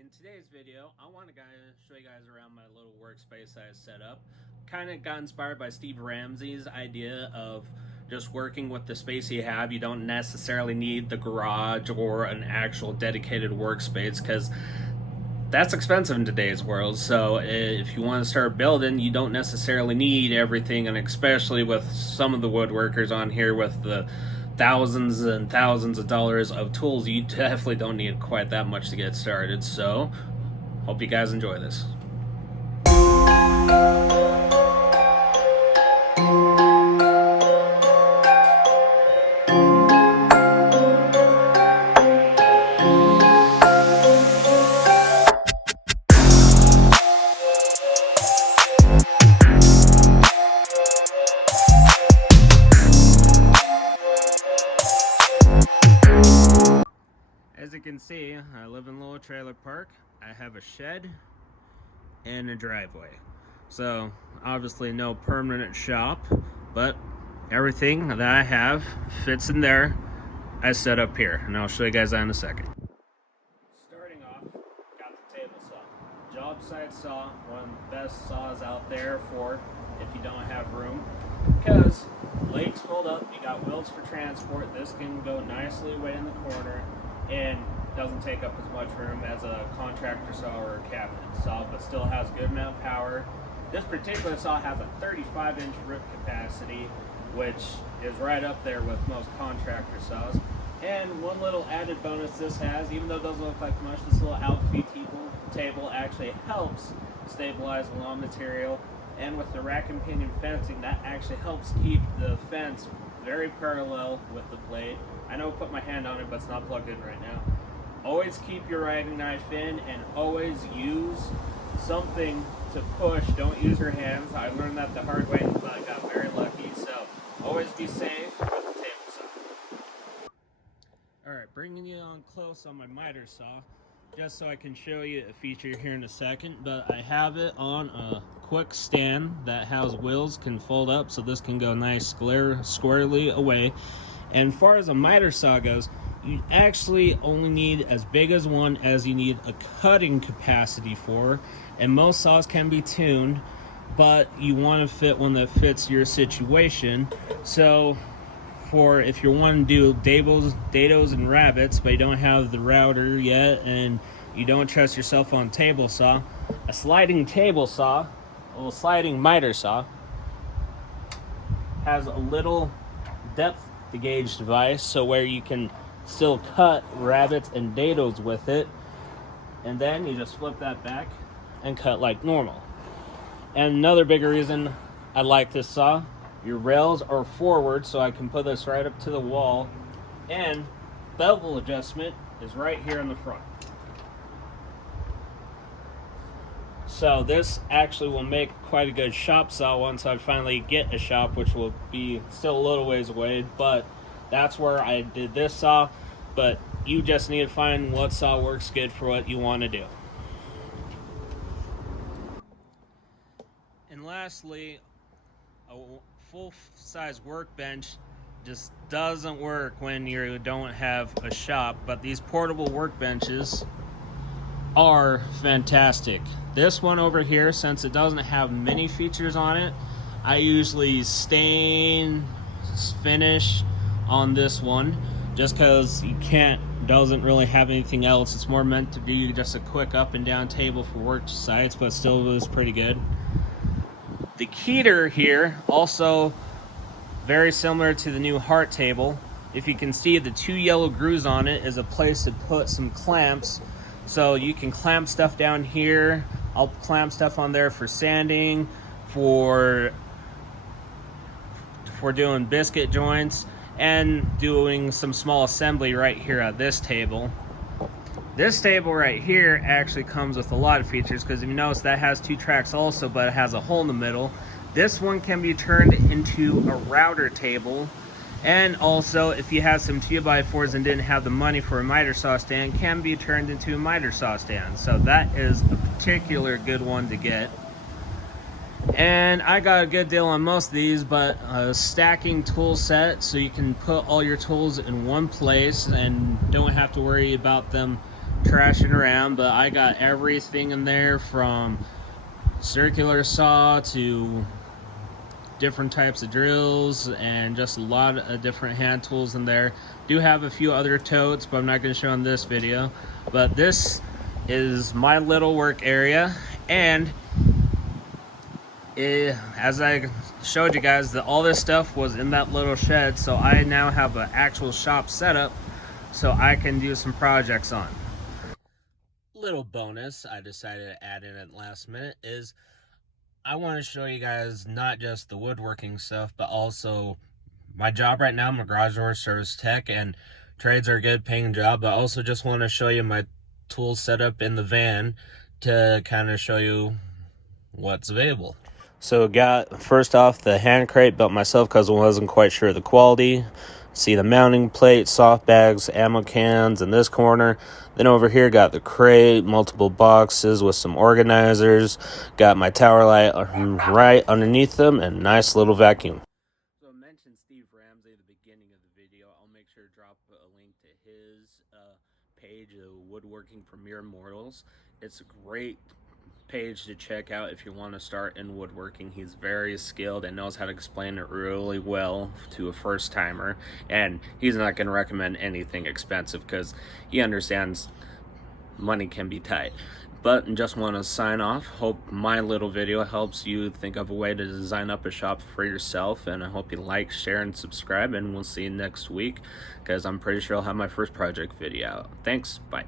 In today's video, I want to show you guys around my little workspace I set up. Kind of got inspired by Steve Ramsey's idea of just working with the space you have. You don't necessarily need the garage or an actual dedicated workspace because that's expensive in today's world. So if you want to start building, you don't necessarily need everything, and especially with some of the woodworkers on here with the thousands and thousands of dollars of tools, you definitely don't need quite that much to get started. So hope you guys enjoy this. As you can see, I live in a little trailer park. I have a shed and a driveway. So obviously no permanent shop, but everything that I have fits in there. I set up here, and I'll show you guys that in a second. Starting off, got the table saw. Job site saw, one of the best saws out there for if you don't have room. Because legs fold up, you got wheels for transport. This can go nicely away in the corner and doesn't take up as much room as a contractor saw or a cabinet saw, but still has good amount of power. This particular saw has a 35-inch rip capacity, which is right up there with most contractor saws. And one little added bonus this has, even though it doesn't look like much, this little outfeed table actually helps stabilize the lawn material. And with the rack and pinion fencing, that actually helps keep the fence very parallel with the blade. I know I put my hand on it, but it's not plugged in right now. Always keep your riding knife in, and always use something to push. Don't use your hands. I learned that the hard way, but I got very lucky. So always be safe with the table saw. Alright, bringing you on close on my miter saw, just so I can show you a feature here in a second, but I have it on a quick stand that has wheels, can fold up, so this can go nice squarely away. And as far as a miter saw goes, you actually only need as big as one as you need a cutting capacity for, and most saws can be tuned, but you want to fit one that fits your situation. So for if you're wanting to do dados and rabbits, but you don't have the router yet and you don't trust yourself on table saw, a sliding table saw, a little sliding miter saw, has a little depth gauge device, so where you can still cut rabbits and dados with it, and then you just flip that back and cut like normal. And another bigger reason I like this saw, your rails are forward, so I can put this right up to the wall, and bevel adjustment is right here in the front. So this actually will make quite a good shop saw once I finally get a shop, which will be still a little ways away, but that's where I did this saw. But you just need to find what saw works good for what you want to do. And lastly, a full-size workbench just doesn't work when you don't have a shop, but these portable workbenches are fantastic. This one over here, since it doesn't have many features on it, I usually stain finish on this one just because doesn't really have anything else. It's more meant to be just a quick up and down table for work sites, but still is pretty good. The Keter here, also very similar to the new Heart table. If you can see, the two yellow grooves on it is a place to put some clamps, so you can clamp stuff down here. I'll clamp stuff on there for sanding, for doing biscuit joints, and doing some small assembly right here at this table. This table right here actually comes with a lot of features, because if you notice, that has two tracks also, but it has a hole in the middle. This one can be turned into a router table, and also if you have some 2x4s and didn't have the money for a miter saw stand, can be turned into a miter saw stand. So that is a particular good one to get. And I got a good deal on most of these, but a stacking tool set, so you can put all your tools in one place and don't have to worry about them trashing around, but I got everything in there from circular saw to different types of drills and just a lot of different hand tools in there. Do have a few other totes, but I'm not going to show in this video. But this is my little work area, and as I showed you guys, that all this stuff was in that little shed, so I now have an actual shop setup so I can do some projects on. Little bonus I decided to add in at last minute is I want to show you guys not just the woodworking stuff, but also my job right now. I'm a garage door service tech, and trades are a good paying job, but I also just want to show you my tool setup in the van to kind of show you what's available. So got, first off, the hand crate built myself because I wasn't quite sure of the quality. See the mounting plate, soft bags, ammo cans in this corner. Then over here got the crate, multiple boxes with some organizers. Got my tower light right underneath them, and nice little vacuum. So I mentioned Steve Ramsey at the beginning of the video. I'll make sure to drop a link to his page of Woodworking for Mere Mortals. It's a great page to check out if you want to start in woodworking. He's very skilled and knows how to explain it really well to a first timer, and he's not going to recommend anything expensive because he understands money can be tight. But just want to sign off. Hope my little video helps you think of a way to design up a shop for yourself, and I hope you like, share, and subscribe, and we'll see you next week because I'm pretty sure I'll have my first project video out. Thanks, bye.